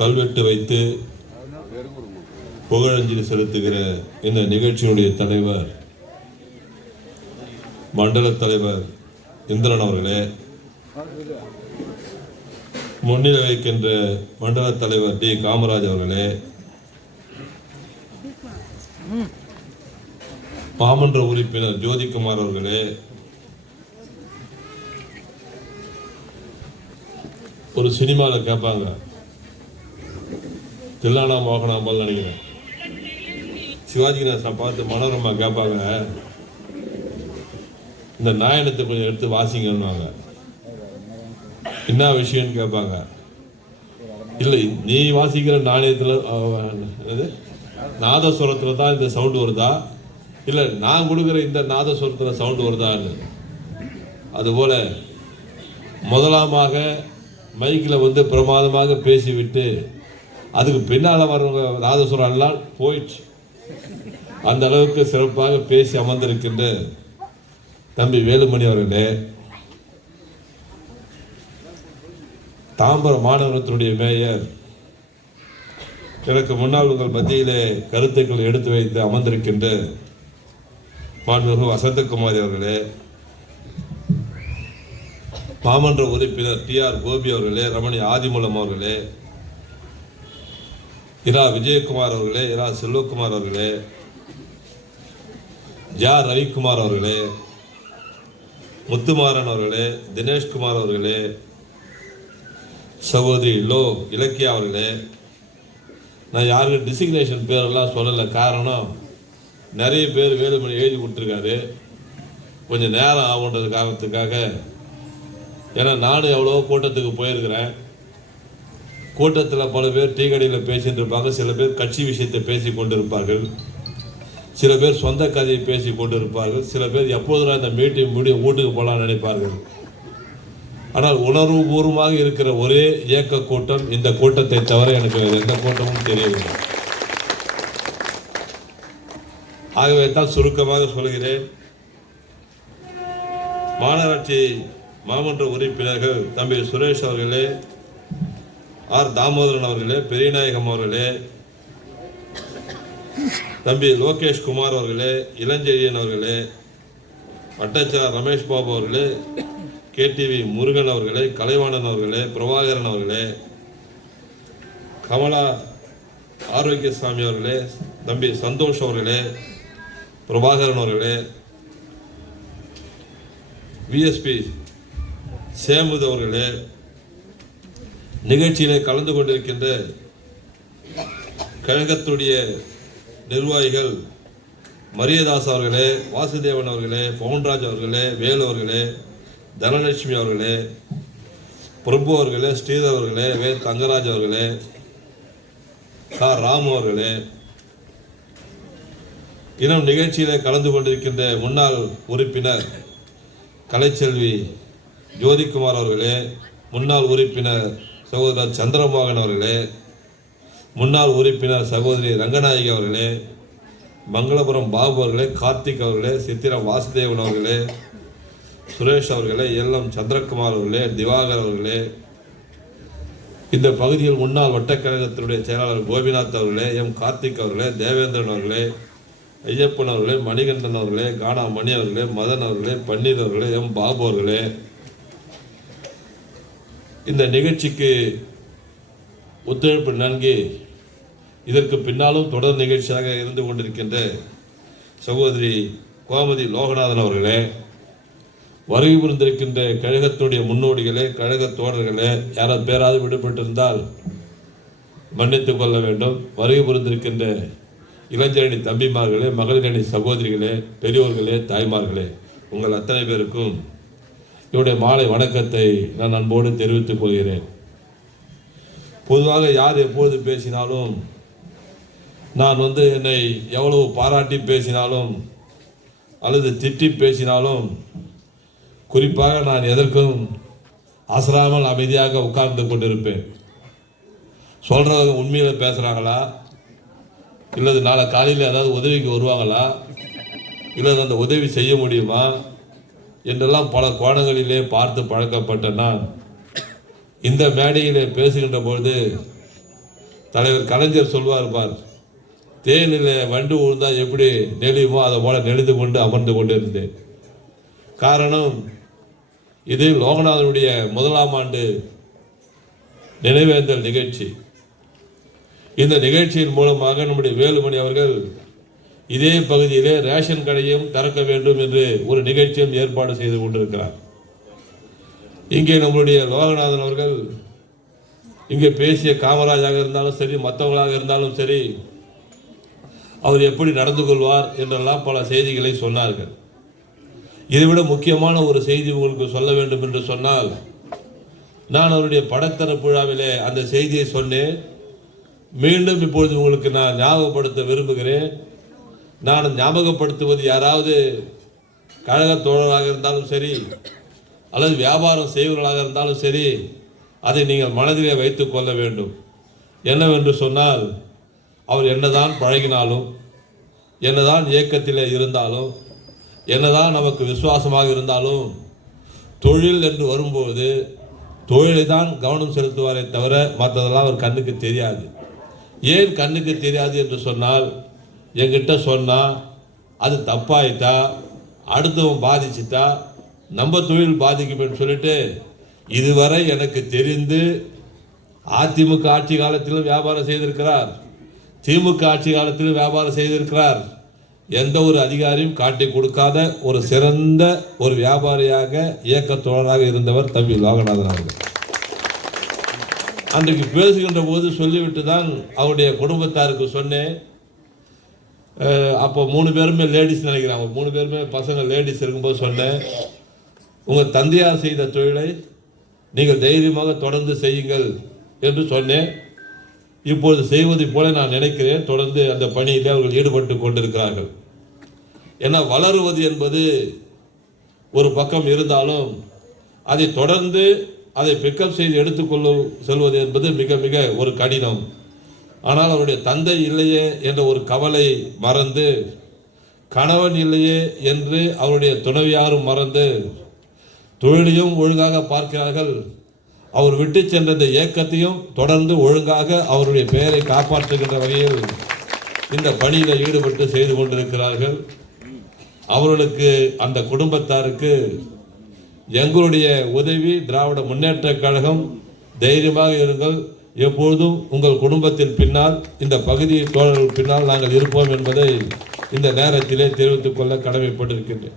கல்வெட்டு வைத்து புகழஞ்சலி செலுத்துகிற இந்த நிகழ்ச்சியினுடைய தலைவர் மண்டல தலைவர் இந்திரன் அவர்களே, முன்னிலை வைக்கின்ற மண்டல தலைவர் டி காமராஜ் அவர்களே, மாமன்ற உறுப்பினர் ஜோதிக்குமார் அவர்களே, ஒரு சினிமாவில் கேட்பாங்க, தில்லானா மோகனாம்பால் நினைக்கிறேன், சிவாஜி கணேசன் பார்த்து மனோரமா கேட்பாங்க, இந்த நாயனத்தை கொஞ்சம் எடுத்து வாசிங்கன்னுவாங்க. என்ன விஷயம்னு கேட்பாங்க. இல்லை, நீ வாசிக்கிற நாணயத்தில் நாதஸ்வரத்தில் தான் இந்த சவுண்டு வருதா, இல்லை நான் கொடுக்குற இந்த நாதஸ்வரத்தில் சவுண்டு வருதான்னு. அதுபோல முதலாமாக மைக்கில் வந்து பிரமாதமாக பேசிவிட்டு அதுக்கு பின்னால் வர்றவங்க நாதஸ்வரம் எல்லாம் போயிடுச்சு. அந்த அளவுக்கு சிறப்பாக பேசி அமர்ந்திருக்கின்ற தம்பி வேலுமணி அவர்களே, தாம்பரம் மாநகரத்தினுடைய மேயர், எனக்கு முன்னால் உங்கள் மத்தியிலே கருத்துக்களை எடுத்து வைத்து அமர்ந்திருக்கின்ற மாண்புமிகு வசந்தகுமாரி அவர்களே, மாமன்ற உறுப்பினர் டி.ஆர். கோபி அவர்களே, ரமணி ஆதிமூலம் அவர்களே, இரா விஜயகுமார் அவர்களே, இரா செல்வகுமார் அவர்களே, ஜா ரவிக்குமார் அவர்களே, முத்துமாறன் அவர்களே, தினேஷ்குமார் அவர்களே, சகோதரி லோ இலக்கியா அவர்களே, நான் யாருக்கு டிசிக்னேஷன் பேரெல்லாம் சொல்லலை. காரணம், நிறைய பேர் வேலுமணி எழுதி கொடுத்துருக்காரு. கொஞ்சம் நேரம் ஆகுன்றது காரணத்துக்காக. ஏன்னா நானும் எவ்வளோ கூட்டத்துக்கு போயிருக்கிறேன். கூட்டத்தில் பல பேர் டீ கடையில் பேசிட்டு இருப்பாங்க, சில பேர் கட்சி விஷயத்தை பேசி கொண்டு இருப்பார்கள், சில பேர் சொந்த கதையை பேசி கொண்டு இருப்பார்கள், சில பேர் எப்போதும் இந்த மீட்டிங் முடியும் வீட்டுக்கு போகலான்னு நினைப்பார்கள். ஆனால் உணர்வுபூர்வமாக இருக்கிற ஒரே இயக்க கூட்டம் இந்த கூட்டத்தை தவிர எனக்கு எந்த கூட்டமும் தெரியவில்லை. ஆகவே தான் சுருக்கமாக சொல்கிறேன். மாநகராட்சி மாமன்ற உறுப்பினர்கள் தம்பி சுரேஷ் அவர்களே, ஆர் தாமோதரன் அவர்களே, பெரியநாயகம் அவர்களே, தம்பி லோகேஷ் குமார் அவர்களே, இளஞ்செழியன் அவர்களே, வட்டாச்சார் ரமேஷ் பாபு அவர்களே, கேடிவி முருகன் அவர்களே, கலைவாணன் அவர்களே, பிரபாகரன் அவர்களே, கமலா ஆரோக்கியசாமி அவர்களே, தம்பி சந்தோஷ் அவர்களே, பிரபாகரன் அவர்களே, விஎஸ்பி சேமுது அவர்களே, நிகழ்ச்சியிலே கலந்து கொண்டிருக்கின்ற கழகத்துடைய நிர்வாகிகள் மரியதாஸ் அவர்களே, வாசுதேவன் அவர்களே, பவுன்ராஜ் அவர்களே, வேலு அவர்களே, தனலட்சுமி அவர்களே, பிரபு அவர்களே, ஸ்ரீதர் அவர்களே, வே தங்கராஜ் அவர்களே, ராமு அவர்களே, இன்னும் நிகழ்ச்சியில் கலந்து கொண்டிருக்கின்ற முன்னாள் உறுப்பினர் கலைச்செல்வி ஜோதிக்குமார் அவர்களே, முன்னாள் உறுப்பினர் சகோதரர் சந்திரமோகன் அவர்களே, முன்னாள் உறுப்பினர் சகோதரி ரங்கநாயகி அவர்களே, மங்களபுரம் பாபு அவர்களே, கார்த்திக் அவர்களே, சித்திரம் வாசுதேவன் அவர்களே, சுரேஷ் அவர்களே, எல்எம் சந்திரகுமார் அவர்களே, திவாகர் அவர்களே, இந்த பகுதியில் முன்னாள் வட்டக்கழகத்தினுடைய செயலாளர் கோபிநாத் அவர்களே, எம் கார்த்திக் அவர்களே, தேவேந்திரன் அவர்களே, ஐயப்பன் அவர்களே, மணிகண்டன் அவர்களே, கானா மணி அவர்களே, மதன் அவர்களே, பன்னீர் அவர்களே, எம் பாபு அவர்களே, இந்த நிகழ்ச்சிக்கு ஒத்துழைப்பு நல்கி இதற்கு பின்னாலும் தொடர் நிகழ்ச்சியாக இருந்து கொண்டிருக்கின்ற சகோதரி கோமதி லோகநாதன் அவர்களே, வருகை புரிந்திருக்கின்ற கழகத்துடைய முன்னோடிகளே, கழக தோழர்களே, யாராவது பேராது விடுபட்டிருந்தால் மன்னித்துக் கொள்ள வேண்டும். வருகை புரிந்திருக்கின்ற இளைஞரணி தம்பிமார்களே, மகளிரணி சகோதரிகளே, பெரியோர்களே, தாய்மார்களே, உங்கள் அத்தனை பேருக்கும் என்னுடைய மாலை வணக்கத்தை நான் அன்போடு தெரிவித்துக் கொள்கிறேன். பொதுவாக யார் எப்பொழுது பேசினாலும், நான் என்னை எவ்வளவு பாராட்டி பேசினாலும் அல்லது திட்டி பேசினாலும், குறிப்பாக நான் எதற்கும் அசராமல் அமைதியாக உட்கார்ந்து கொண்டிருப்பேன். சொல்கிறவங்க உண்மையில் பேசுகிறாங்களா, இல்லது நாளை காலையில் ஏதாவது உதவிக்கு வருவாங்களா, இல்லது அந்த உதவி செய்ய முடியுமா என்றெல்லாம் பல கோணங்களிலே பார்த்து பழக்கப்பட்ட நான் இந்த மேடையிலே பேசுகின்ற பொழுது தலைவர் கலைஞர் சொல்வார் பார், தேனில் வண்டு விழுந்தால் எப்படி நெளியுமோ அதை போல நெளிந்து கொண்டு அமர்ந்து கொண்டு இருந்தேன். காரணம், இது லோகநாதனுடைய 1ஆம் ஆண்டு நினைவேந்தல் நிகழ்ச்சி. இந்த நிகழ்ச்சியின் மூலமாக நம்முடைய வேலுமணி அவர்கள் இதே பகுதியிலே ரேஷன் கடையும் திறக்க வேண்டும் என்று ஒரு நிகழ்ச்சியும் ஏற்பாடு செய்து கொண்டிருக்கிறார். இங்கே நம்முடைய லோகநாதன் அவர்கள் இங்கே பேசிய காமராஜாக இருந்தாலும் சரி, மற்றவங்களாக இருந்தாலும் சரி, அவர் எப்படி நடந்து கொள்வார் என்றெல்லாம் பல செய்திகளை சொன்னார்கள். இதைவிட முக்கியமான ஒரு செய்தி உங்களுக்கு சொல்ல வேண்டும் என்று சொன்னால், நான் அவருடைய படத்தரப்பு விழாவிலே அந்த செய்தியை சொன்னேன். மீண்டும் இப்பொழுது உங்களுக்கு நான் ஞாபகப்படுத்த விரும்புகிறேன். நான் ஞாபகப்படுத்துவது யாராவது கழக தோழராக இருந்தாலும் சரி, அல்லது வியாபாரம் செய்வர்களாக இருந்தாலும் சரி, அதை நீங்கள் மனதிலே வைத்துக் கொள்ள வேண்டும். என்னவென்று சொன்னால், அவர் என்னதான் பழகினாலும், என்னதான் இயக்கத்தில் இருந்தாலும், என்னதான் நமக்கு விசுவாசமாக இருந்தாலும், தொழில் என்று வரும்போது தொழிலை தான் கவனம் செலுத்துவாரே தவிர மற்றதெல்லாம் அவர் கண்ணுக்கு தெரியாது. ஏன் கண்ணுக்கு தெரியாது என்று சொன்னால், என்கிட்ட சொன்னால் அது தப்பாயிட்டா, அடுத்தவன் பாதிச்சிட்டா நம்ம தொழில் பாதிக்கும் சொல்லிட்டு, இதுவரை எனக்கு தெரிந்து அதிமுக ஆட்சி காலத்திலும் வியாபாரம் செய்திருக்கிறார், திமுக ஆட்சி காலத்திலும் வியாபாரம் செய்திருக்கிறார். எந்த ஒரு அதிகாரியும் காட்டி கொடுக்காத ஒரு சிறந்த ஒரு வியாபாரியாக இயக்க தோழராக இருந்தவர் தம்பி லோகநாதன் அவர்கள். அன்றைக்கு பேசுகின்ற போது சொல்லிவிட்டு தான் அவருடைய குடும்பத்தாருக்கு சொன்னேன். அப்போ 3 பேருமே லேடிஸ் நினைக்கிறாங்க, 3 பேருமே பசங்க லேடிஸ் இருக்கும்போது சொன்னேன், உங்கள் தந்தையார் செய்த தொழிலை நீங்கள் தைரியமாக தொடர்ந்து செய்யுங்கள் என்று சொன்னேன். இப்பொழுது செய்வதை போல நான் நினைக்கிறேன். தொடர்ந்து அந்த பணியில் அவர்கள் ஈடுபட்டு கொண்டிருக்கிறார்கள். ஏன்னா வளருவது என்பது ஒரு பக்கம் இருந்தாலும், அதை தொடர்ந்து அதை பிக்கப் செய்து எடுத்துக்கொள்ளும் செல்வது என்பது மிக மிக ஒரு கடினம். ஆனால் அவருடைய தந்தை இல்லையே என்ற ஒரு கவலை மறந்து, கணவன் இல்லையே என்று அவருடைய துணைவியாரும் மறந்து, தொழிலையும் ஒழுங்காக பார்க்கிறார்கள். அவர் விட்டு சென்ற இந்த இயக்கத்தையும் தொடர்ந்து ஒழுங்காக அவருடைய பெயரை காப்பாற்றுகின்ற வகையில் இந்த பணியில் ஈடுபட்டு செய்து கொண்டிருக்கிறார்கள். அவர்களுக்கு, அந்த குடும்பத்தாருக்கு எங்களுடைய உதவி. திராவிட முன்னேற்ற கழகம், தைரியமாக இருங்கள், எப்பொழுதும் உங்கள் குடும்பத்தின் பின்னால், இந்த பகுதி தோழர்கள் பின்னால் நாங்கள் இருப்போம் என்பதை இந்த நேரத்திலே தெரிவித்துக் கொள்ள கடமைப்பட்டிருக்கின்றேன்.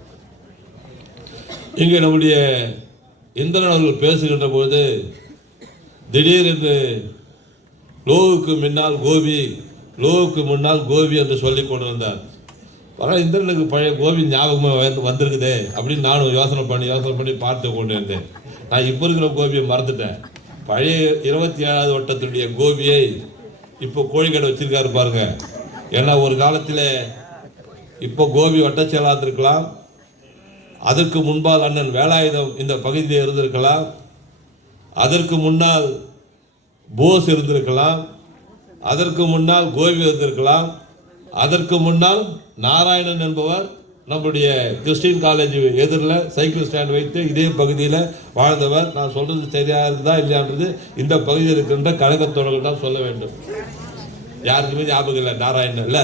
இங்கே நம்முடைய இந்திரன் அவர்கள் பேசுகின்ற போது திடீரென்று லோவுக்கு முன்னால் கோபி, லோவுக்கு முன்னால் கோபி என்று சொல்லிக் கொண்டிருந்தார். ஆனால் இந்திரனுக்கு பழைய கோபி ஞாபகமாக வந்திருக்குதே அப்படின்னு நானும் யோசனை பண்ணி பார்த்து கொண்டு இருந்தேன். நான் இப்போ இருக்கிற கோபியை மறந்துட்டேன். பழைய 27வது வட்டத்துடைய கோபியை இப்போ கோழிக்கடை வச்சிருக்காரு பாருங்க. ஏன்னா ஒரு காலத்தில் இப்போ கோபி வட்ட செயலாளர் இருக்கலாம், அதற்கு முன்பால் அண்ணன் வேலாயுதம் இந்த பகுதியில் இருந்திருக்கலாம், அதற்கு முன்னால் போஸ் இருந்திருக்கலாம், அதற்கு முன்னால் கோபி இருந்திருக்கலாம், அதற்கு முன்னால் நாராயணன் என்பவர் நம்முடைய கிறிஸ்டின் காலேஜ் எதிரில் சைக்கிள் ஸ்டாண்ட் வைத்து இதே பகுதியில் வாழ்ந்தவர். நான் சொல்றது சரியாக இருக்குதா இல்லையான்றது இந்த பகுதியில் இருக்கின்ற கழகத்தோழர்கள் தான் சொல்ல வேண்டும். யாருக்குமே ஞாபகம் இல்லை நாராயணன் இல்லை,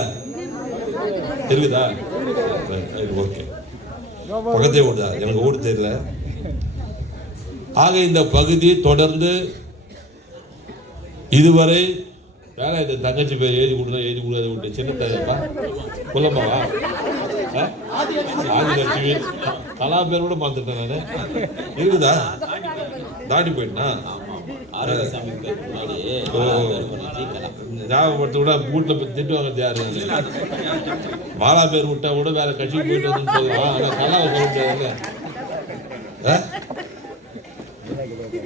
இருக்குதா? ஓகே, பக்கத்தே ஓடுதா? எனக்கு ஓடு தெரியல. ஆக இந்த பகுதி தொடர்ந்து இதுவரை வேலை, இந்த தங்கச்சி பேர் எழுதி கொடுக்காது விட்டு சின்ன தாயப்பா குலமாவா ஆதிலட்சுமி கலா பேர் கூட பார்த்துட்டேன் நான். இருக்குதா? தாண்டி போயிட்டா ஞாபகப்படுத்த கூட வீட்டில் திட்டுவாங்க யாரு. மாலா பேர் விட்டா கூட வேற கட்சிக்கு போயிட்டு வந்து சொல்லலாம். ஆனால் கலாவை சொல்ல முடியாதுல்ல.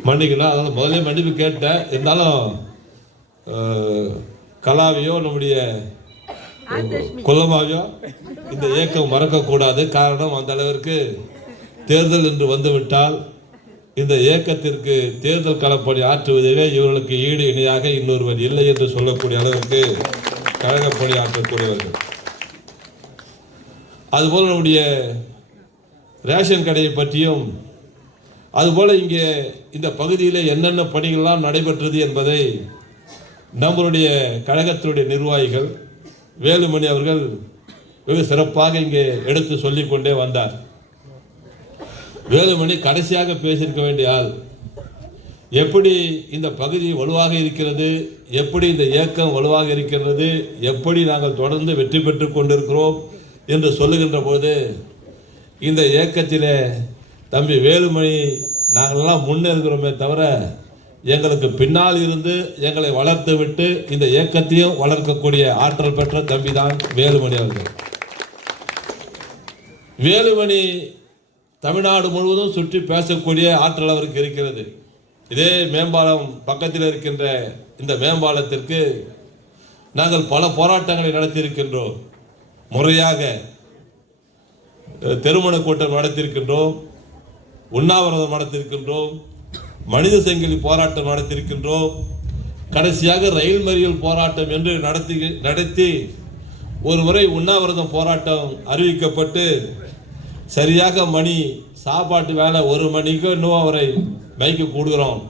மன்னிக்கலாம், அதனால முதல்ல மன்னிப்பு கேட்டேன். இருந்தாலும் கலாவையோ நம்முடைய கொல்லமாவையோ இந்த இயக்கம் மறக்கக்கூடாது. காரணம், அந்த அளவிற்கு தேர்தல் என்று வந்துவிட்டால் இந்த இயக்கத்திற்கு தேர்தல் களப்பணி ஆற்றுவதிலே இவர்களுக்கு ஈடு இணையாக இன்னொருவர் இல்லை என்று சொல்லக்கூடிய அளவிற்கு கழகப்பணி ஆற்றக்கூடியவர்கள். அதுபோல் நம்முடைய ரேஷன் கடையை பற்றியும், அதுபோல் இங்கே இந்த பகுதியில் என்னென்ன பணிகள்லாம் நடைபெற்றது என்பதை நம்மளுடைய கழகத்தினுடைய நிர்வாகிகள் வேலுமணி அவர்கள் வெகு சிறப்பாக இங்கே எடுத்து சொல்லிக்கொண்டே வந்தார். வேலுமணி கடைசியாக பேசியிருக்க வேண்டிய ஆள். எப்படி இந்த பகுதி வலுவாக இருக்கிறது, எப்படி இந்த இயக்கம் வலுவாக இருக்கிறது, எப்படி நாங்கள் தொடர்ந்து வெற்றி பெற்று கொண்டிருக்கிறோம் என்று சொல்லுகின்ற போது இந்த இயக்கத்திலே தம்பி வேலுமணி நாங்களெல்லாம் முன்னேறுகிறோமே தவிர எங்களுக்கு பின்னால் இருந்து எங்களை வளர்த்து விட்டு இந்த இயக்கத்தையும் வளர்க்கக்கூடிய ஆற்றல் பெற்ற தம்பி தான் வேலுமணி அவர்கள். வேலுமணி தமிழ்நாடு முழுவதும் சுற்றி பேசக்கூடிய ஆற்றல் அவருக்கு இருக்கிறது. இதே மேம்பாலம் பக்கத்தில் இருக்கின்ற இந்த மேம்பாலத்திற்கு நாங்கள் பல போராட்டங்களை நடத்தியிருக்கின்றோம். முறையாக திருமண கூட்டம் நடத்தியிருக்கின்றோம், உண்ணாவிரதம் நடத்தியிருக்கின்றோம், மனித சங்கிலி போராட்டம் நடத்தியிருக்கின்றோம், கடைசியாக ரயில் மறியல் போராட்டம் என்று நடத்தி ஒரு முறை உண்ணாவிரதம் போராட்டம் அறிவிக்கப்பட்டு சரியாக மணி சாப்பாட்டு வேலை 1 மணிக்கு இன்னும் அவரை மைக்கு கூடுகிறோம்.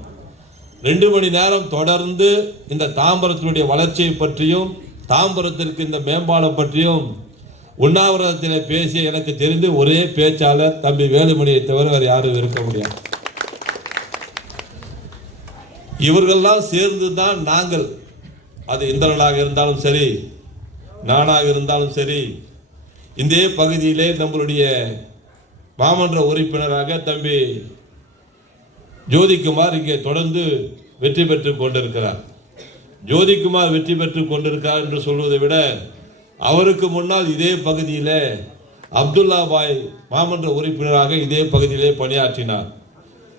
2 மணி நேரம் தொடர்ந்து இந்த தாம்பரத்தினுடைய வளர்ச்சியை பற்றியும் தாம்பரத்திற்கு இந்த மேம்பாலம் பற்றியும் உண்ணாவிரதத்தில் பேசிய எனக்கு தெரிந்து ஒரே பேச்சாளர் தம்பி வேலுமணியை தவிர வேறு யாரும் இருக்க முடியாது. இவர்கள்லாம் சேர்ந்து தான் நாங்கள், அது இந்திரனாக இருந்தாலும் சரி, நானாக இருந்தாலும் சரி, இந்த பகுதியிலே நம்மளுடைய மாமன்ற உறுப்பினராக தம்பி ஜோதிக்குமார் இங்கே தொடர்ந்து வெற்றி பெற்று கொண்டிருக்கிறார். ஜோதிக்குமார் வெற்றி பெற்று கொண்டிருக்கிறார் என்று சொல்வதை விட அவருக்கு முன்னால் இதே பகுதியில் அப்துல்லா பாய் மாமன்ற உறுப்பினராக இதே பகுதியிலே பணியாற்றினார்.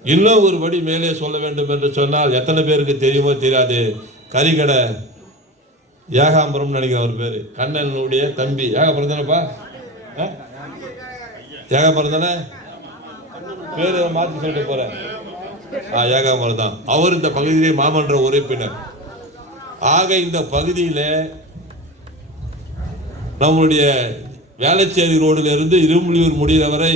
இன்னும் ஒரு படி மேலே சொல்ல வேண்டும் என்று சொன்னால் எத்தனை பேருக்கு தெரியுமோ தெரியாது, கரிகடை ஏகாம்பரம் நினைக்கிற அவர் பேர், கண்ணனுடைய தம்பி. ஏகாம்பரம் தானேப்பா? ஏகாம்பரம் தானே? பேர் மாற்றி சொல்லிட்டு போறேன். ஏகாம்பரம் தான். அவர் இந்த பகுதியிலே மாமன்ற உறுப்பினர். ஆக இந்த பகுதியில் நம்முடைய வேளச்சேரி ரோடிலிருந்து இரும்புலியூர் முடிகிற வரை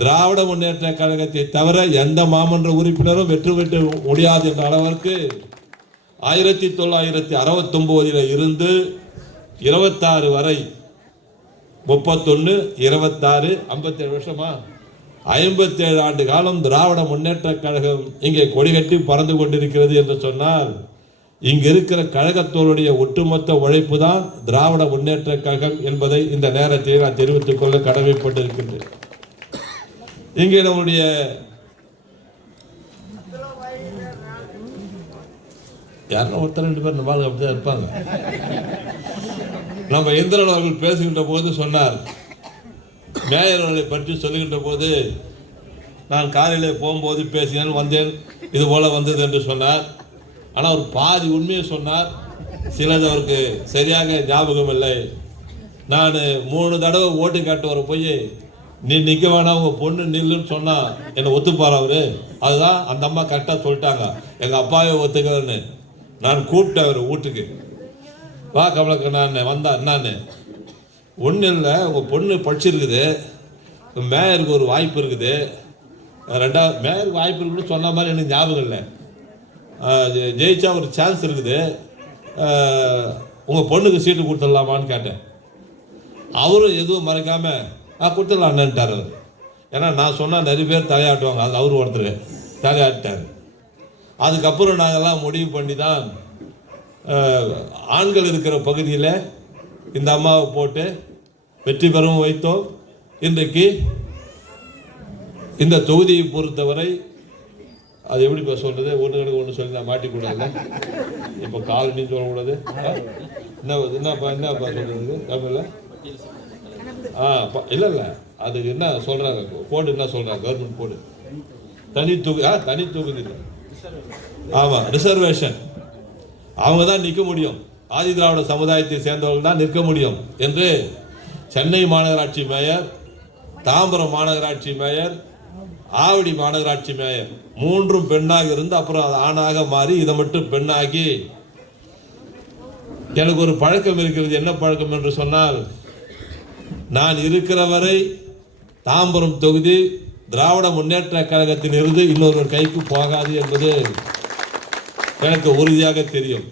திராவிட முன்னேற்ற கழகத்தை தவிர எந்த மாமன்ற உறுப்பினரும் வெற்றி பெற்ற முடியாது என்ற அளவிற்கு 1969 இருந்து 26 வரை 31, 26, 57 வருஷமா 57 ஆண்டு காலம் திராவிட முன்னேற்ற கழகம் இங்கே கொடிகட்டி பறந்து கொண்டிருக்கிறது என்று சொன்னால் இங்கு இருக்கிற கழகத்தோருடைய ஒட்டுமொத்த உழைப்பு தான் திராவிட முன்னேற்ற கழகம் என்பதை இந்த நேரத்தில் நான் தெரிவித்துக் கொள்ள கடமைப்பட்டிருக்கின்றேன். இங்கே நம்முடைய யாரும் ஒருத்தர் 2 பேர் நம்ம அப்படிதான் இருப்பாங்க. நம்ம இந்திரன் அவர்கள் பேசுகின்ற போது சொன்னார், மேயர் அவர்களை பற்றி சொல்லுகின்ற போது நான் காலையில் போகும்போது பேசினேன், வந்தேன், இது போல வந்தது என்று சொன்னார். ஆனால் அவர் பாதி உண்மையை சொன்னார், சிலது அவருக்கு சரியாக ஞாபகம் இல்லை. நான் 3 தடவை ஓட்டு கேட்டு வர போய் நீ நிற்க வேணாம், உங்கள் பொண்ணு நில்லுன்னு சொன்னால் என்னை ஒத்துப்பார் அவரு. அதுதான் அந்த அம்மா கரெக்டாக சொல்லிட்டாங்க, எங்கள் அப்பாவே ஒத்துக்கலன்னு. நான் கூப்பிட்டேன் அவர் வீட்டுக்கு, வா கமலக்கு நான் வந்தேன். நான் ஒன்றும் இல்லை, உங்கள் பொண்ணு படிச்சிருக்குது, மேயருக்கு ஒரு வாய்ப்பு இருக்குது, 2வது மேயருக்கு வாய்ப்பு இருக்குன்னு சொன்ன மாதிரி எனக்கு ஞாபகம் இல்லை, ஜெயிச்சா ஒரு சான்ஸ் இருக்குது, உங்கள் பொண்ணுக்கு சீட்டு கொடுத்துடலாமான்னு கேட்டேன். அவரும் எதுவும் மறைக்காமல் கொடுத்துடலான்னுட்டார் அவர். ஏன்னா நான் சொன்னால் நிறைய பேர் தலையாட்டுவாங்க, அது அவர் ஒருத்தர் தலையாட்டார். அதுக்கப்புறம் நாங்கள்லாம் முடிவு பண்ணி தான் ஆண்கள் இருக்கிற பகுதியில் இந்த அம்மாவை போட்டு வெற்றி பெறவும் வைத்தோம். இன்றைக்கு இந்த தொகுதியை பொறுத்தவரை அது எப்படி இப்போ சொல்கிறது, ஒன்று சொல்லி நான் மாட்டிக்கூடாது, இப்போ காலனின்னு சொல்லக்கூடாது, என்னப்பா சொல்கிறது தமிழில்? இல்லை அதுக்கு என்ன சொல்கிறாங்க, போர்டு என்ன சொல்கிறாங்க, கவர்மெண்ட் போர்டு தனி தொகுதி, ஆமாம் ரிசர்வேஷன், அவங்க தான் நிற்க முடியும், ஆதி திராவிட சமுதாயத்தை சேர்ந்தவர்கள் தான் நிற்க முடியும் என்று சென்னை மாநகராட்சி மேயர், தாம்பரம் மாநகராட்சி மேயர், ஆவடி மாநகராட்சி மேயர் 3 பெண்ணாக இருந்து அப்புறம் அது ஆணாக மாறி இதை மட்டும் பெண்ணாகி, எனக்கு ஒரு பழக்கம் இருக்கிறது. என்ன பழக்கம் என்று சொன்னால், நான் இருக்கிற வரை தாம்பரம் தொகுதி திராவிட முன்னேற்ற கழகத்தில் இருந்து இன்னொரு கைக்கு போகாது என்பது எனக்கு உறுதியாக தெரியும்.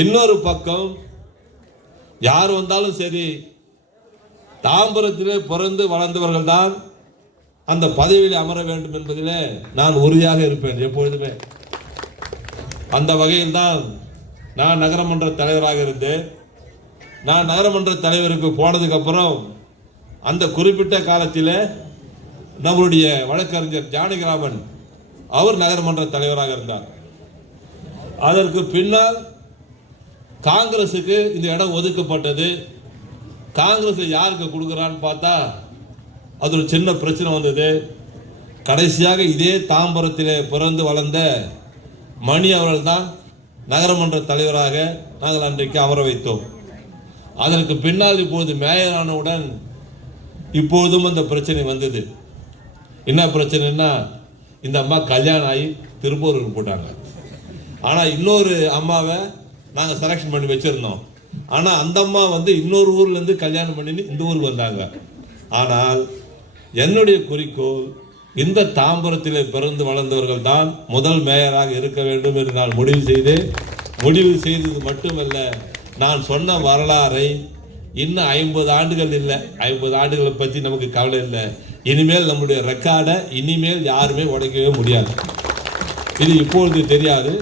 இன்னொரு பக்கம் யார் வந்தாலும் சரி, தாம்பரத்திலே பிறந்து வளர்ந்தவர்கள் தான் அந்த பதவியில் அமர வேண்டும் என்பதிலே நான் உறுதியாக இருப்பேன் எப்பொழுதுமே. அந்த வகையில் தான் நான் நகரமன்ற தலைவராக இருந்தேன். நான் நகரமன்ற தலைவருக்கு போனதுக்கு அப்புறம் அந்த குறிப்பிட்ட காலத்தில் நம்முடைய வழக்கறிஞர் ஜானகிராமன் அவர் நகரமன்ற தலைவராக இருந்தார். அதற்கு பின்னால் காங்கிரஸுக்கு இந்த இடம் ஒதுக்கப்பட்டது. காங்கிரஸ் யாருக்கு கொடுக்குறான்னு பார்த்தா அது ஒரு சின்ன பிரச்சனை வந்தது. கடைசியாக இதே தாம்பரத்திலே பிறந்து வளர்ந்த மணி அவர்கள் தான் நகரமன்ற தலைவராக நாங்கள் அன்றைக்கு அமர வைத்தோம். அதற்கு பின்னால் இப்போது மேயரானவுடன் இப்பொழுதும் அந்த பிரச்சனை வந்தது. என்ன பிரச்சனைன்னா, இந்த அம்மா கல்யாணம் ஆகி திருப்பூருக்கு போட்டாங்க. ஆனால் இன்னொரு அம்மாவை நாங்கள் செலெக்ஷன் பண்ணி வச்சுருந்தோம். ஆனால் அந்த அம்மா இன்னொரு ஊர்லேருந்து கல்யாணம் பண்ணி இந்த ஊருக்கு வந்தாங்க. ஆனால் என்னுடைய குறிக்கோள் இந்த தாம்பரத்தில் பிறந்து வளர்ந்தவர்கள் தான் முதல் மேயராக இருக்க வேண்டும் என்று நான் முடிவு செய்தது மட்டுமல்ல, நான் சொன்ன வரலாறை இன்னும் 50 ஆண்டுகள் இல்லை, 50 ஆண்டுகளை பற்றி நமக்கு கவலை இல்லை. இனிமேல் நம்முடைய ரெக்கார்டை இனிமேல் யாருமே உடைக்கவே முடியாது. இது இப்பொழுது தெரியாது.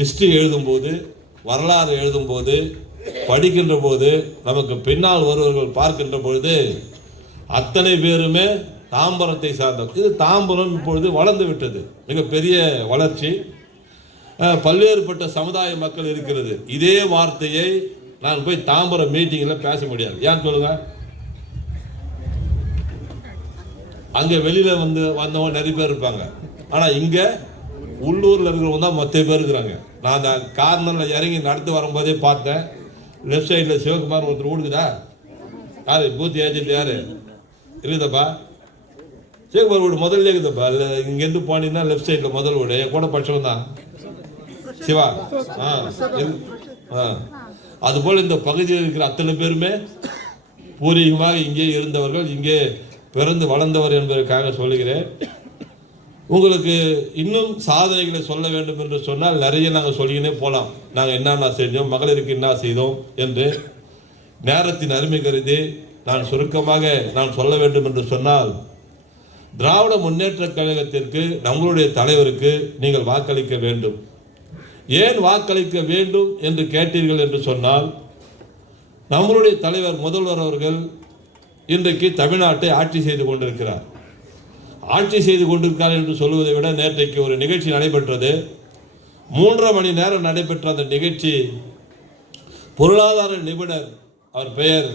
ஹிஸ்ட்ரி எழுதும்போது, வரலாறு எழுதும்போது, படிக்கின்ற போது, நமக்கு பின்னால் வருவர்கள் பார்க்கின்ற பொழுது அத்தனை பேருமே தாம்பரத்தை சார்ந்தவர். இது தாம்பரம் இப்பொழுது வளர்ந்து விட்டது, மிகப்பெரிய வளர்ச்சி. பல்வேறுபட்ட சமுதாய மக்கள் இருக்கிறது. இதே வார்த்தையை நான் போய் தாம்பரம் மீட்டிங்கில் பேச முடியாது. ஏன் சொல்லுங்க? அங்கே வெளியில் வந்தவங்க நிறைய பேர் இருப்பாங்க. ஆனால் இங்கே உள்ளூரில் இருக்கிறவங்க தான் மொத்த பேர் இருக்கிறாங்க. நான் அந்த கார்னரில் இறங்கி நடந்து வரும்போதே பார்த்தேன். லெஃப்ட் சைடில் சிவகுமார் ஒருத்தர் ஓடுக்குதா? யார் பூத் ஏஜென்ட்? யார் இருக்குதப்பா? சிவகுமார் வீடு முதல்ல இருக்குதுப்பா. இல்லை இங்கேருந்து போனீங்கன்னா லெஃப்ட் சைடில் முதல் வீடு கூட பட்சம் தான் சிவா. அதுபோல் இந்த பகுதியில் இருக்கிற அத்தனை பேருமே பூர்வீகமாக இங்கே இருந்தவர்கள், இங்கே பிறந்து வளர்ந்தவர் என்பதற்காக சொல்லுகிறேன். உங்களுக்கு இன்னும் சாதனைகளை சொல்ல வேண்டும் என்று சொன்னால் நிறைய நாங்கள் சொல்லிக்கினே போகலாம். நாங்கள் என்னென்ன செஞ்சோம், மகளிருக்கு என்ன செய்தோம் என்று. நேரத்தின் அருமை கருதி நான் சுருக்கமாக நான் சொல்ல வேண்டும் என்று சொன்னால், திராவிட முன்னேற்ற கழகத்திற்கு நம்மளுடைய தலைவருக்கு நீங்கள் வாக்களிக்க வேண்டும். ஏன் வாக்களிக்க வேண்டும் என்று கேட்டீர்கள் என்று சொன்னால், நம்மளுடைய தலைவர் முதல்வர் அவர்கள் இன்றைக்கு தமிழ்நாட்டை ஆட்சி செய்து கொண்டிருக்கிறார். ஆட்சி செய்து கொண்டிருக்கிறார் என்று சொல்வதை விட, நேற்றைக்கு ஒரு நிகழ்ச்சி நடைபெற்றது. 3.5 மணி நேரம் நடைபெற்ற அந்த நிகழ்ச்சி பொருளாதார நிபுணர், அவர் பெயர்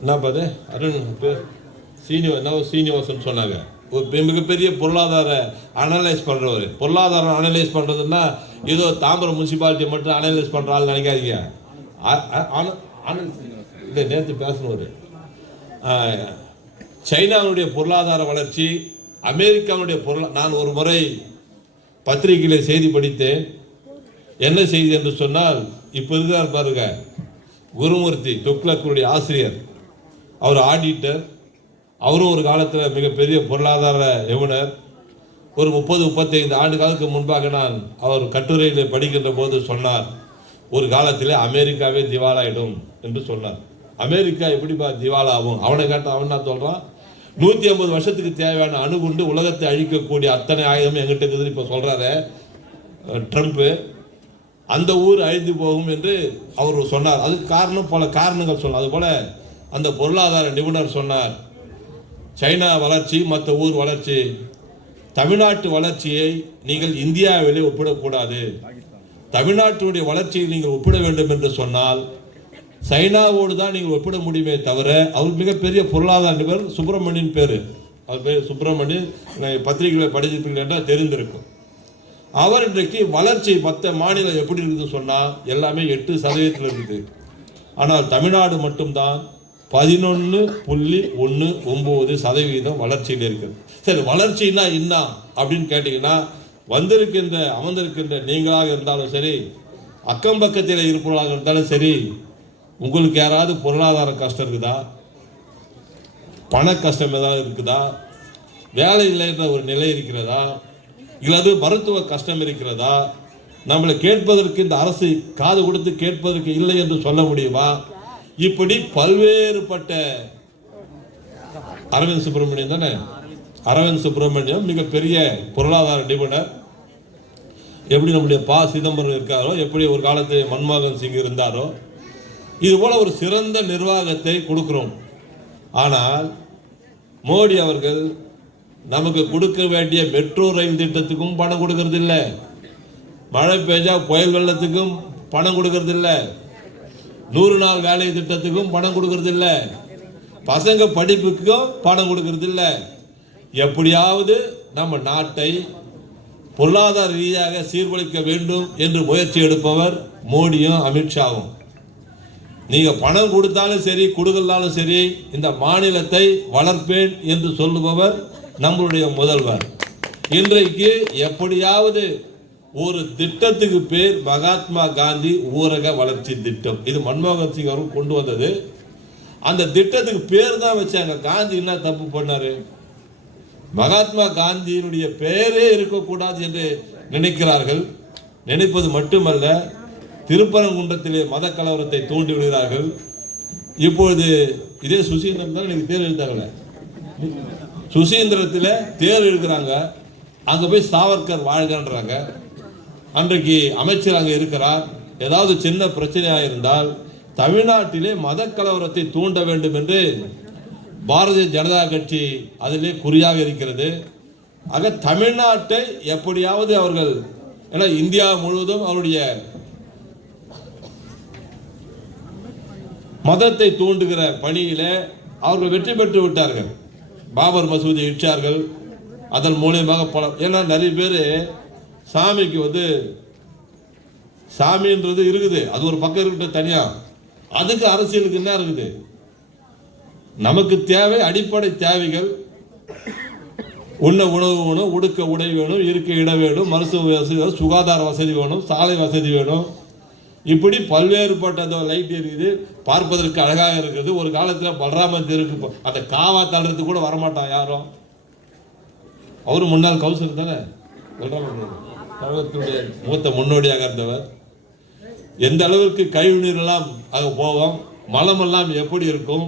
என்ன பாது அருண் பேர் சீனிவாசன் சொன்னாங்க. ஒரு மிகப்பெரிய பொருளாதார அனலைஸ் பண்ணுறவர். பொருளாதாரம் அனலைஸ் பண்ணுறதுன்னா ஏதோ தாம்பரம் முனிசிபாலிட்டி மட்டும் அனலைஸ் பண்ணுறாள் நினைக்காதீங்க. இல்லை, நேற்று பேசினவர் சைனாவுடைய பொருளாதார வளர்ச்சி, அமெரிக்காவுடைய நான் ஒரு முறை பத்திரிகையில் செய்தி படித்தேன். என்ன செய்தி என்று சொன்னால், இப்போ இருக்கிறார் பாருங்க குருமூர்த்தி துக்ளக்குடைய ஆசிரியர், அவர் ஆடிட்டர். அவரும் ஒரு காலத்தில் மிகப்பெரிய பொருளாதார நிபுணர். ஒரு 30-35 ஆண்டு காலத்துக்கு முன்பாக நான் அவர் கட்டுரையில் படிக்கின்ற போது சொன்னார், ஒரு காலத்தில் அமெரிக்காவே திவாலாயிடும் என்று சொன்னார். அமெரிக்கா எப்படிப்பா திவாலாகும்? அவனை கேட்டால் அவன் என்ன சொல்கிறான், 150 வருஷத்துக்கு தேவையான அணுகுண்டு உலகத்தை அழிக்கக்கூடிய அத்தனை ஆயுதமும் எங்கிட்ட இருக்குதுன்னு இப்போ சொல்கிறாரு ட்ரம்ப்பு. அந்த ஊர் அழிந்து போகும் என்று அவர் சொன்னார். அதுக்கு காரணம் பல காரணங்கள் சொன்னார். அதுபோல் அந்த பொருளாதார நிபுணர் சொன்னார், சைனா வளர்ச்சி, மற்ற ஊர் வளர்ச்சி, தமிழ்நாட்டு வளர்ச்சியை நீங்கள் இந்தியாவிலே ஒப்பிடக்கூடாது. தமிழ்நாட்டுடைய வளர்ச்சியை நீங்கள் ஒப்பிட வேண்டும் என்று சொன்னால் சைனாவோடு தான் நீங்கள் ஒப்பிட முடியுமே தவிர. அவர் மிகப்பெரிய பொருளாதார நிபுணர், சுப்பிரமணியன் பேர். அவர் பேர் சுப்பிரமணியன். பத்திரிகைகளை படிச்சிருப்பீங்க என்றால் தெரிந்திருக்கும். அவர் இன்றைக்கு வளர்ச்சி மற்ற மாநிலம் எப்படி இருக்குது சொன்னால் எல்லாமே 8% இருக்குது. ஆனால் தமிழ்நாடு மட்டும்தான் 11.19% வளர்ச்சியில் இருக்குது. சரி, வளர்ச்சின்னா என்ன அப்படின்னு கேட்டிங்கன்னா, அமர்ந்திருக்கின்ற நீங்களாக இருந்தாலும் சரி, அக்கம் பக்கத்தில் இருப்பவர்களாக இருந்தாலும் சரி, உங்களுக்கு யாராவது பொருளாதார கஷ்டம் இருக்குதா, பண கஷ்டம் ஏதாவது இருக்குதா, வேலை இல்லைன்ற ஒரு நிலை இருக்கிறதா, இல்லது மருத்துவ கஷ்டம் இருக்கிறதா, நம்மளை கேட்பதற்கு இந்த அரசு காது கொடுத்து கேட்பதற்கு இல்லை என்று சொல்ல முடியுமா? இப்படி பல்வேறுபட்ட அரவிந்த் சுப்பிரமணியம் தானே, அரவிந்த் சுப்பிரமணியம் மிகப்பெரிய பொருளாதார நிபுணர். எப்படி நம்முடைய ப சிதம்பரம் இருக்காரோ, எப்படி ஒரு காலத்தில் மன்மோகன் சிங் இருந்தாரோ, இது போல ஒரு சிறந்த நிர்வாகத்தை கொடுக்கிறோம். ஆனால் மோடி அவர்கள் நமக்கு கொடுக்க வேண்டிய மெட்ரோ ரயில் திட்டத்துக்கும் பணம் கொடுக்கறது இல்லை, மழை பெஞ்சா புயல் வெள்ளத்துக்கும் பணம் கொடுக்கறது இல்லை, 100 நாள் வேலை திட்டத்துக்கும் பணம் கொடுக்கறது இல்லை, பசங்க படிப்புக்கும் பணம் கொடுக்கறது இல்லை. எப்படியாவது நம்ம நாட்டை பொருளாதார ரீதியாக சீர்குலைக்க வேண்டும் என்று முயற்சி எடுப்பவர் மோடியும் அமித்ஷாவும். நீங்க பணம் கொடுத்தாலும் சரி கொடுக்கலாலும் சரி இந்த மாநிலத்தை வளர்ப்பேன் என்று சொல்லுபவர் நம்மளுடைய முதல்வர். இன்றைக்கு எப்படியாவது ஒரு திட்டத்துக்கு பேர் மகாத்மா காந்தி ஊரக வளர்ச்சி திட்டம். இது மன்மோகன் சிங் அவர்கள் கொண்டு வந்தது. அந்த திட்டத்துக்கு பேர் தான் வச்சாங்க. காந்தி என்ன தப்பு பண்ணாரு? மகாத்மா காந்தியினுடைய பெயரே இருக்கக்கூடாது என்று நினைக்கிறார்கள். நினைப்பது மட்டுமல்ல, திருப்பரங்குன்றத்திலே மத கலவரத்தை தூண்டி விடுகிறார்கள். இப்பொழுது இதே சுசீந்திரம் தான் இன்னைக்கு தேர் எழுத்தாங்களே, சுசீந்திரத்தில் தேர் எழுக்கிறாங்க. அங்கே போய் சாவர்கர் வாழ்கன்றாங்க. அன்றைக்கு அமைச்சர் அங்கே இருக்கிறார். ஏதாவது சின்ன பிரச்சனையாக இருந்தால் தமிழ்நாட்டிலே மத கலவரத்தை தூண்ட வேண்டும் என்று பாரதிய ஜனதா கட்சி அதிலே குறியாக இருக்கிறது. ஆக தமிழ்நாட்டை எப்படியாவது அவர்கள், ஏன்னா இந்தியா முழுவதும் அவருடைய மதத்தை தூண்டுகிற பணியில அவர்கள் வெற்றி பெற்று விட்டார்கள். பாபர் மசூதி இடிச்சார்கள். அதன் மூலியமாக பல, ஏன்னா நிறைய பேர் சாமிக்கு சாமின்றது இருக்குது, அது ஒரு பக்கம் இருக்கிட்ட தனியா, அதுக்கு அரசியலுக்கு என்ன இருக்குது? நமக்கு தேவை அடிப்படை தேவைகள். உண்ண உணவு வேணும், உடுக்க உடை வேணும், இருக்க இடம் வேணும், மருத்துவ வசதி வேணும், சுகாதார வசதி வேணும், சாலை வசதி வேணும். இப்படி பல்வேறுபட்ட லைட் எரியுது, பார்ப்பதற்கு அழகாக இருக்குது. ஒரு காலத்தில் பலராமன் தெருக்கு அந்த காவா தள்ளுறது கூட வரமாட்டான் யாரும். அவரு முன்னாள் கவுன்சிலர் தானே, தமிழகத்தினுடைய மூத்த முன்னோடியாக இருந்தவர். எந்த அளவுக்கு கழிவுநீர் எல்லாம் அங்கே போவோம், மலமெல்லாம் எப்படி இருக்கும்.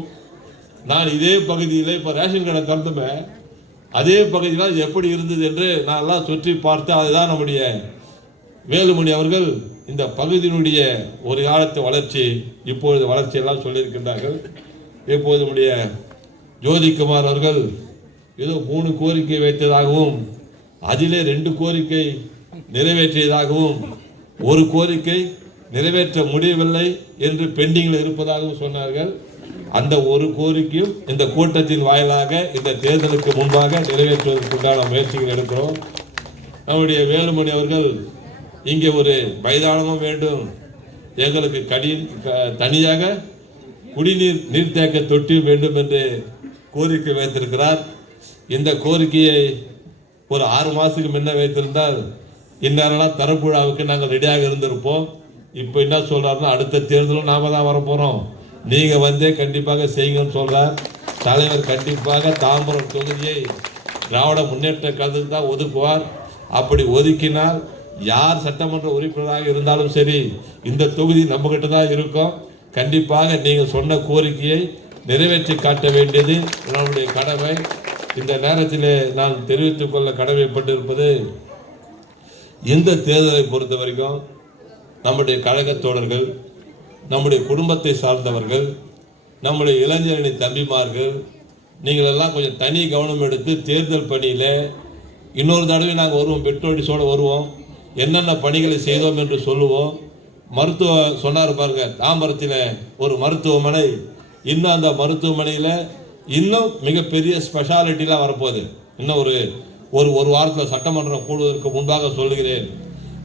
நான் இதே பகுதியில் இப்போ ரேஷன் கடை திறந்துமே, அதே பகுதியில் எப்படி இருந்தது என்று நான் எல்லாம் சுற்றி பார்த்து, அதுதான் நம்முடைய வேலுமணி அவர்கள் இந்த பகுதியினுடைய ஒரு காலத்து வளர்ச்சி, இப்பொழுது வளர்ச்சியெல்லாம் சொல்லியிருக்கின்றார்கள். இப்போது நம்முடைய ஜோதிக்குமார் அவர்கள் ஏதோ 3 கோரிக்கை வைத்ததாகவும், அதிலே 2 கோரிக்கை நிறைவேற்றியதாகவும், ஒரு கோரிக்கை நிறைவேற்ற முடியவில்லை என்று பெண்டிங்கில் இருப்பதாகவும் சொன்னார்கள். அந்த ஒரு கோரிக்கையும் இந்த கூட்டத்தின் வாயிலாக இந்த தேர்தலுக்கு முன்பாக நிறைவேற்றுவதற்குண்டான முயற்சிகள் எடுக்கிறோம். நம்முடைய வேலுமணி அவர்கள் இங்கே ஒரு மைதானமும் வேண்டும், எங்களுக்கு தனியாக குடிநீர் நீர்த்தேக்க தொட்டி வேண்டும் என்று கோரிக்கை வைத்திருக்கிறார். இந்த கோரிக்கையை ஒரு 6 மாதத்துக்கு முன்ன வைத்திருந்தால் இந்நேரம்லாம் தரப்புழாவுக்கு நாங்கள் ரெடியாக இருந்திருப்போம். இப்போ என்ன சொல்றாருன்னா, அடுத்த தேர்தலும் நாம தான் வரப்போகிறோம், நீங்கள் வந்தே கண்டிப்பாக செய்யுங்கன்னு சொல்கிறார். தலைவர் கண்டிப்பாக தாம்பரம் தொகுதியை திராவிட முன்னேற்ற கழகத்துக்கு தான் ஒதுக்குவார். அப்படி ஒதுக்கினால் யார் சட்டமன்ற உறுப்பினராக இருந்தாலும் சரி, இந்த தொகுதி நம்மகிட்ட தான் இருக்கும். கண்டிப்பாக நீங்கள் சொன்ன கோரிக்கையை நிறைவேற்றி காட்ட வேண்டியது நம்முடைய கடமை. இந்த நேரத்தில் நான் தெரிவித்துக் கொள்ள கடமைப்பட்டிருப்பது, இந்த தேர்தலை பொறுத்த வரைக்கும் நம்முடைய கழக தோழர்கள், நம்முடைய குடும்பத்தை சார்ந்தவர்கள், நம்முடைய இளைஞரணி தம்பிமார்கள், நீங்கள் எல்லாம் கொஞ்சம் தனி கவனம் எடுத்து தேர்தல் பணியில் இன்னொரு தடவை நாங்கள் வருவோம், பெட்ரோடிஸோடு வருவோம், என்னென்ன பணிகளை செய்தோம் என்று சொல்லுவோம். மருத்துவ சொன்னார் பாருங்க, தாம்பரத்தில் ஒரு மருத்துவமனை, இன்னும் அந்த மருத்துவமனையில் இன்னும் மிகப்பெரிய ஸ்பெஷாலிட்டிலாம் வரப்போகுது. இன்னும் ஒரு வாரத்தில் சட்டமன்றம் கூடுவதற்கு முன்பாக சொல்லுகிறேன்,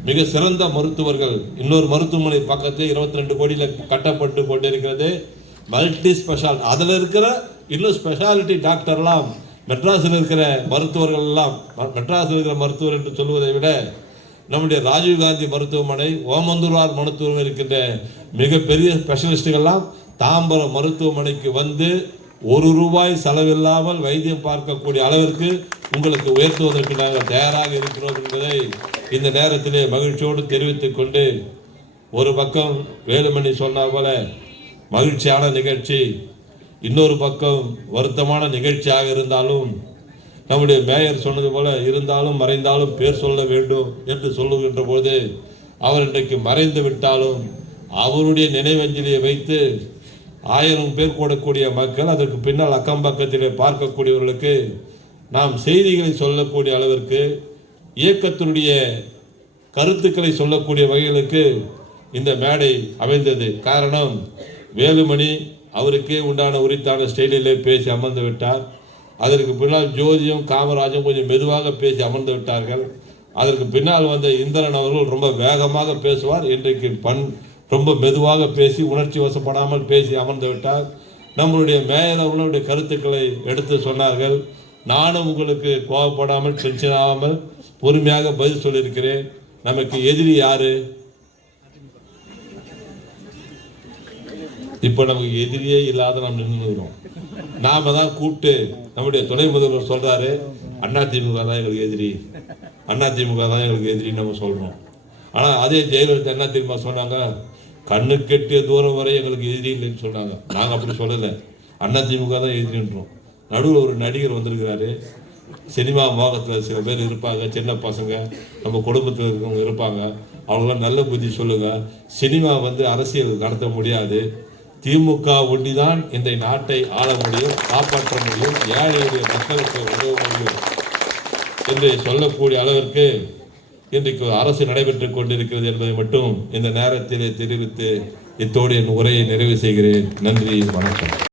மிக சிறந்த மருத்துவர்கள். இன்னொரு மருத்துவமனை பக்கத்தில் 22 கோடியில் கட்டப்பட்டு கொண்டிருக்கிறது, மல்டி ஸ்பெஷால். அதில் இருக்கிற இன்னும் ஸ்பெஷாலிட்டி டாக்டர்லாம், மெட்ராஸில் இருக்கிற மருத்துவர்கள் எல்லாம், மெட்ராஸில் இருக்கிற மருத்துவர் என்று சொல்வதை விட நம்முடைய ராஜீவ்காந்தி மருத்துவமனை, ஓமந்தூரார் மருத்துவமனை இருக்கின்ற மிகப்பெரிய ஸ்பெஷலிஸ்டுகள்லாம் தாம்பரம் மருத்துவமனைக்கு வந்து ரூபாய் செலவில்லாமல் வைத்தியம் பார்க்கக்கூடிய அளவிற்கு உங்களுக்கு உயர்த்துவதற்கு நாங்கள் தயாராக இருக்கிறோம் என்பதை இந்த நேரத்திலே மகிழ்ச்சியோடு தெரிவித்துக் கொண்டு, ஒரு பக்கம் வேலுமணி சொன்ன போல மகிழ்ச்சியான நிகழ்ச்சி, இன்னொரு பக்கம் வருத்தமான நிகழ்ச்சியாக இருந்தாலும் நம்முடைய மேயர் சொன்னது போல இருந்தாலும் மறைந்தாலும் பேர் சொல்ல வேண்டும் என்று சொல்லுகின்ற போது, அவர் இன்றைக்கு மறைந்து விட்டாலும் அவருடைய நினைவஞ்சலியை வைத்து 1000 பேர் கூடக்கூடிய மக்கள், அதற்கு பின்னால் அக்கம் பக்கத்திலே பார்க்கக்கூடியவர்களுக்கு நாம் செய்திகளை சொல்லக்கூடிய அளவிற்கு, இயக்கத்தினுடைய கருத்துக்களை சொல்லக்கூடிய வகைகளுக்கு இந்த மேடை அமைந்தது. காரணம், வேலுமணி அவருக்கே உண்டான உரித்தான ஸ்டைலிலே பேசி அமர்ந்து விட்டார். அதற்கு பின்னால் ஜோதியும் காமராஜும் கொஞ்சம் மெதுவாக பேசி அமர்ந்து விட்டார்கள். அதற்கு பின்னால் வந்த இந்திரன் அவர்கள் ரொம்ப வேகமாக பேசுவார். இன்றைக்கு ரொம்ப மெதுவாக பேசி உணர்ச்சி வசப்படாமல் பேசி அமர்ந்து விட்டார். நம்மளுடைய மேயர் அவர்களுடைய கருத்துக்களை எடுத்து சொன்னார்கள். நானும் உங்களுக்கு கோபப்படாமல் டென்ஷன் ஆகாமல் பொறுமையாக பதில் சொல்லியிருக்கிறேன். நமக்கு எதிரி யாரு? இப்போ நமக்கு எதிரியே இல்லாத நாம் நின்றுக்கிறோம். நாம தான் கூப்பிட்டு நம்முடைய துணை முதல்வர் சொல்றாரு, அதிமுக தான் எங்களுக்கு எதிரி, அதிமுக தான் எங்களுக்கு எதிரின்னு நம்ம சொல்றோம். ஆனால் அதே ஜெயலலிதா என்ன தெரியுமா சொன்னாங்க? கண்ணு கெட்டிய தூரம் வரை எங்களுக்கு எதிரி இல்லைன்னு சொன்னாங்க. நாங்கள் அப்படி சொல்லலை, அதிமுக தான் எதிரின்றோம். நடுவில் ஒரு நடிகர் வந்திருக்கிறாரு. சினிமா மோகத்தில் சில பேர் இருப்பாங்க, சின்ன பசங்க, நம்ம குடும்பத்தில் இருக்கவங்க இருப்பாங்க. அவங்களாம் நல்ல புத்தி சொல்லுங்க. சினிமா அரசியல் நடத்த முடியாது. திமுக ஒண்டிதான் இந்த நாட்டை ஆள முடியும், காப்பாற்ற முடியும், ஏழை மக்களுக்கு உதவ முடியும் என்று சொல்லக்கூடிய அளவிற்கு இன்றைக்கு அரசு நடைபெற்றுக் கொண்டிருக்கிறது என்பதை மட்டும் இந்த நேரத்திலே தெரிவித்து இத்தோடு என் உரையை நிறைவு செய்கிறேன். நன்றி, வணக்கம்.